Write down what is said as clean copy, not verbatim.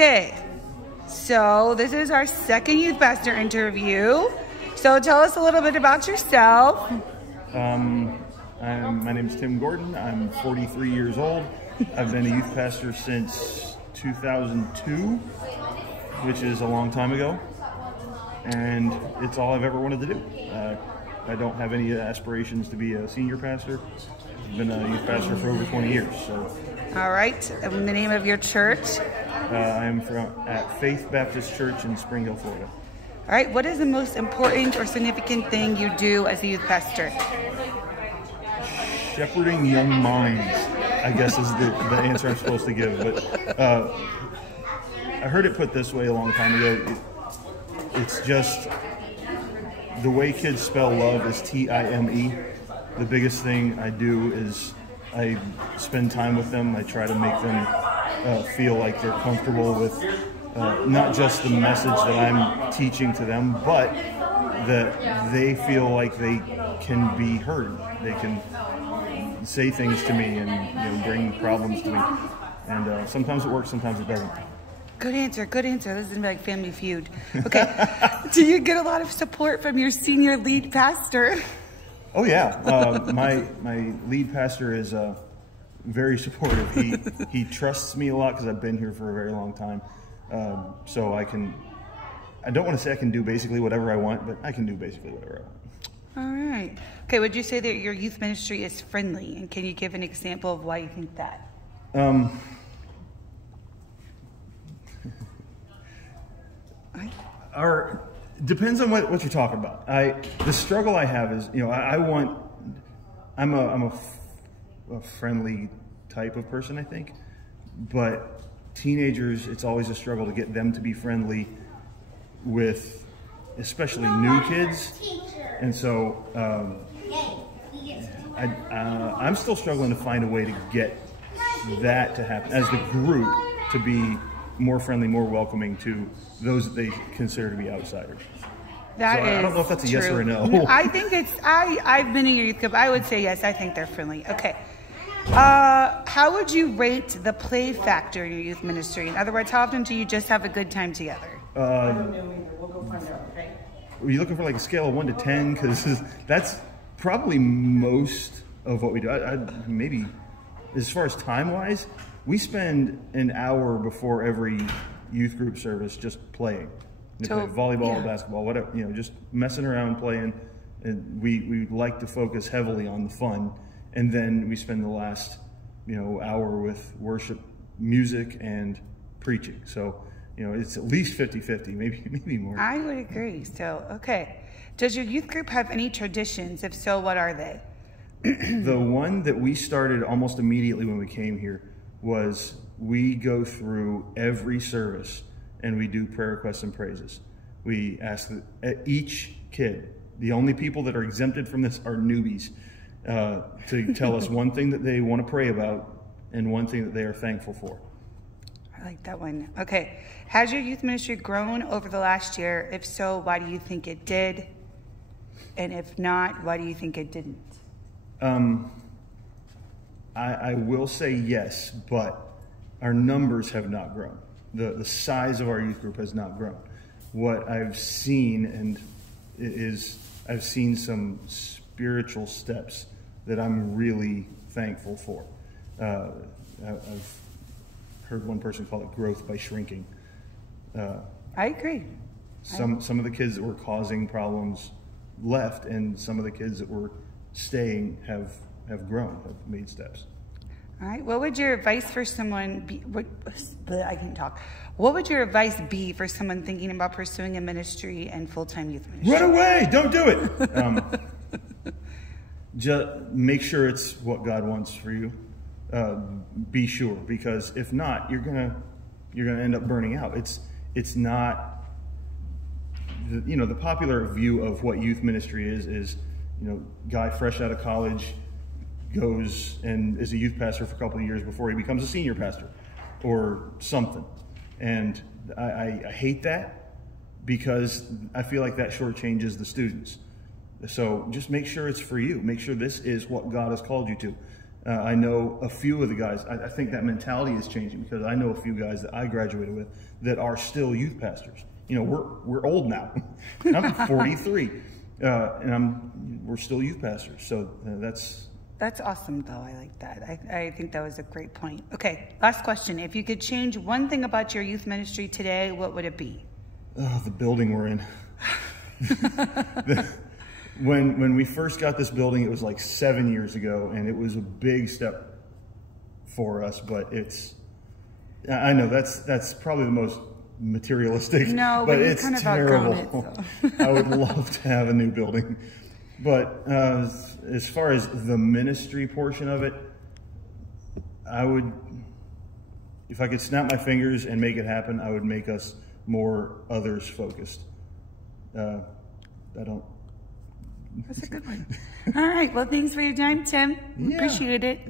Okay, so this is our second youth pastor interview. So tell us a little bit about yourself. My name is Tim Gordon. I'm 43 years old. I've been a youth pastor since 2002, which is a long time ago. And it's all I've ever wanted to do. I don't have any aspirations to be a senior pastor. I've been a youth pastor for over 20 years. So. All right, and the name of your church? I am at Faith Baptist Church in Spring Hill, Florida. All right, what is the most important or significant thing you do as a youth pastor? Shepherding young minds, I guess, is the answer I'm supposed to give. But I heard it put this way a long time ago. It's just the way kids spell love is T-I-M-E. The biggest thing I do is I spend time with them. I try to make them feel like they're comfortable with not just the message that I'm teaching to them, but that they feel like they can be heard. They can say things to me and bring problems to me. And sometimes it works, sometimes it doesn't. Good answer, good answer. This is like Family Feud. Okay, do you get a lot of support from your senior lead pastor? Oh yeah, my lead pastor is very supportive. He trusts me a lot because I've been here for a very long time. So I don't want to say I can do basically whatever I want, but I can do basically whatever I want. All right. Okay, would you say that your youth ministry is friendly? And can you give an example of why you think that? Depends on what you're talking about. The struggle I have is, I'm a friendly type of person, I think, but teenagers, it's always a struggle to get them to be friendly with especially new kids. And so I'm still struggling to find a way to get that to happen as the group, to be more friendly, more welcoming to those that they consider to be outsiders. I don't know if that's a yes or a no. I think I've been in your youth group. I would say yes, I think they're friendly. Okay. How would you rate the play factor in your youth ministry? In other words, how often do you just have a good time together? I don't know either. We'll go find out, okay? Are you looking for like a scale of 1 to 10? Because that's probably most of what we do. Maybe as far as time-wise, we spend an hour before every youth group service just playing. So, play volleyball, basketball, whatever, just messing around, playing. And we like to focus heavily on the fun. And then we spend the last, hour with worship, music, and preaching. So, it's at least 50-50, maybe more. I would agree. So, okay. Does your youth group have any traditions? If so, what are they? The one that we started almost immediately when we came here was we go through every service and we do prayer requests and praises. We ask each kid, the only people that are exempted from this are newbies, to tell us one thing that they want to pray about and one thing that they are thankful for. I like that one. Okay. Has your youth ministry grown over the last year? If so, why do you think it did? And if not, why do you think it didn't? I will say yes, but our numbers have not grown. The size of our youth group has not grown. What I've seen I've seen some spiritual steps that I'm really thankful for. I've heard one person call it growth by shrinking. I agree. Some of the kids that were causing problems left, and some of the kids that were staying have grown, have made steps. All right. What would your advice for someone be? I can't talk. What would your advice be for someone thinking about pursuing a ministry and full-time youth ministry? Run away! Don't do it. Just make sure it's what God wants for you. Be sure, because if not, you're gonna end up burning out. It's not. The popular view of what youth ministry is guy fresh out of college goes and is a youth pastor for a couple of years before he becomes a senior pastor or something. And I hate that, because I feel like that shortchanges the students. So just make sure it's for you. Make sure this is what God has called you to. I know a few of the guys. I think that mentality is changing because I know a few guys that I graduated with that are still youth pastors. You know, we're old now. I'm 43, and we're still youth pastors. So that's awesome, though. I like that. I think that was a great point. Okay, last question. If you could change one thing about your youth ministry today, what would it be? Oh, the building we're in. When we first got this building, it was like 7 years ago, and it was a big step for us. But I know that's probably the most materialistic. No, but it's it's kind of terrible. outgrown it, so. I would love to have a new building, but as far as the ministry portion of it, I would, if I could snap my fingers and make it happen, I would make us more others focused. That's a good one. All right. Well, thanks for your time, Tim. Yeah. Appreciate it.